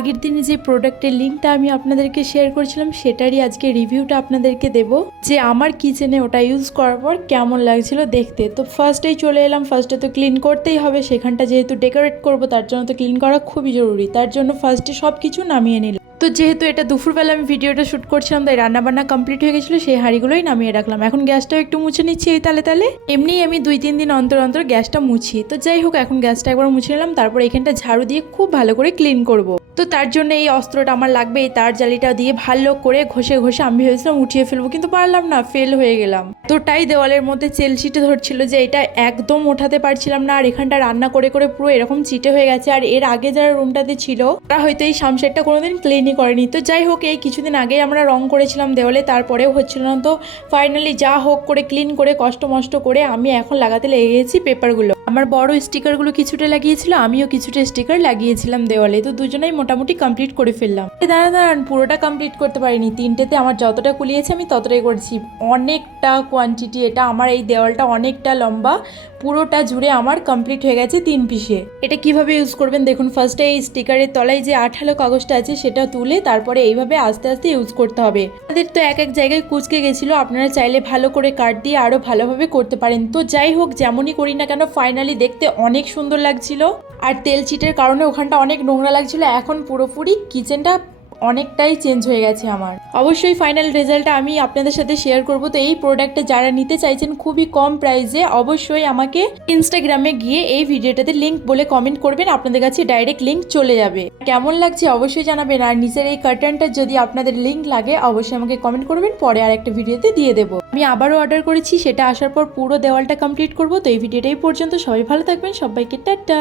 আগের দিনে যে প্রোডাক্টের লিঙ্কটা আমি আপনাদেরকে শেয়ার করেছিলাম সেটারই আজকে রিভিউটা আপনাদেরকে দেব, যে আমার কিচেনে ওটা ইউজ করার পর কেমন লাগছিল দেখতে। তো ফার্স্টেই চলে এলাম, ফার্স্টে তো ক্লিন করতেই হবে, সেখানটা যেহেতু ডেকোরেট করব তার জন্য তো ক্লিন করা খুবই জরুরি। তার জন্য ফার্স্টে সব কিছু নামিয়ে নিলাম। তো যেহেতু এটা দুপুরবেলা আমি ভিডিওটা শ্যুট করছিলাম, তাই রান্নাবান্না কমপ্লিট হয়ে গেছিলো, সেই হাঁড়িগুলোই নামিয়ে রাখলাম। এখন গ্যাসটাও একটু মুছে নিচ্ছি এই তালে তালে। এমনিই আমি 2-3 দিন অন্তর অন্তর গ্যাসটা মুছি। তো যাই হোক, এখন গ্যাসটা একবার মুছে নিলাম, তারপর এখানটা ঝাড়ু দিয়ে খুব ভালো করে ক্লিন করব। তো তার জন্য এই অস্ত্রটা আমার লাগবে, এই তার জালিটা দিয়ে ভালো করে ঘষে ঘষে আমি ভেবেছিলাম উঠিয়ে ফেলবো, কিন্তু পারলাম না, ফেল হয়ে গেলাম। তোটাই দেওয়ালের মধ্যে চেল চিটে ধরছিল যে এটা একদম ওঠাতে পারছিলাম না। আর এখানটা রান্না করে করে পুরো এরকম চিটে হয়ে গেছে। আর এর আগে যারা রুমটাতে ছিল তারা হয়তো এই সামসেটটা কোনোদিন ক্লিনই করেনি। তো যাই হোক, এই কিছুদিন আগেই আমরা রং করেছিলাম দেওয়ালে, তারপরেও হচ্ছিল না। তো ফাইনালি যা হোক করে ক্লিন করে কষ্ট মষ্ট করে আমি এখন লাগাতে লেগে গেছি পেপারগুলো। আমার বড় স্টিকারগুলো কিছুটা লাগিয়েছিল, আমিও কিছুটা স্টিকার লাগিয়েছিলাম দেওয়ালে। তো দুজনেই মোটামুটি কমপ্লিট করে ফেললাম। দাঁড়ান, পুরোটা কমপ্লিট করতে পারিনি। 3টেতে আমার যতটা কুলিয়েছে আমি ততটাই করেছি। অনেকটা কোয়ান্টিটি, এটা আমার এই দেওয়ালটা অনেকটা লম্বা, পুরোটা জুড়ে আমার কমপ্লিট হয়ে গেছে 3 পিসে। এটা কিভাবে ইউজ করবেন দেখুন। ফার্স্টে এই স্টিকারের তলায় যে আঠালো কাগজটা আছে সেটা তুলে তারপরে এইভাবে আস্তে আস্তে ইউজ করতে হবে। আমাদের তো এক এক জায়গায় কুচকে গেছিলো, আপনারা চাইলে ভালো করে কাট দিয়ে আরো ভালোভাবে করতে পারেন। তো যাই হোক, যেমনই করি না কেন ফাইনালি দেখতে অনেক সুন্দর লাগছিল। আর তেল চিটের কারণে ওখানটা অনেক নোংরা লাগছিল। এখন পুরোপুরি কিচেনটা অনেকটাই চেঞ্জ হয়ে গেছে আমার। অবশ্যই ফাইনাল রেজাল্টটা আমি আপনাদের সাথে শেয়ার করব। তো এই প্রোডাক্টটা যারা নিতে চাইছেন খুবই কম প্রাইসে, অবশ্যই আমাকে ইনস্টাগ্রামে গিয়ে এই ভিডিওটাতে লিঙ্ক বলে কমেন্ট করবেন, আপনাদের কাছে ডাইরেক্ট লিঙ্ক চলে যাবে। কেমন লাগছে অবশ্যই জানাবেন। আর নিচের এই কার্টেনটা যদি আপনাদের লিঙ্ক লাগে অবশ্যই আমাকে কমেন্ট করবেন, পরে আর একটা ভিডিওতে দিয়ে দেবো। আমি আবারও অর্ডার করেছি, সেটা আসার পর পুরো দেওয়ালটা কমপ্লিট করব। তো এই ভিডিওটা এই পর্যন্ত, সবাই ভালো থাকবেন, সবাইকে টাটা।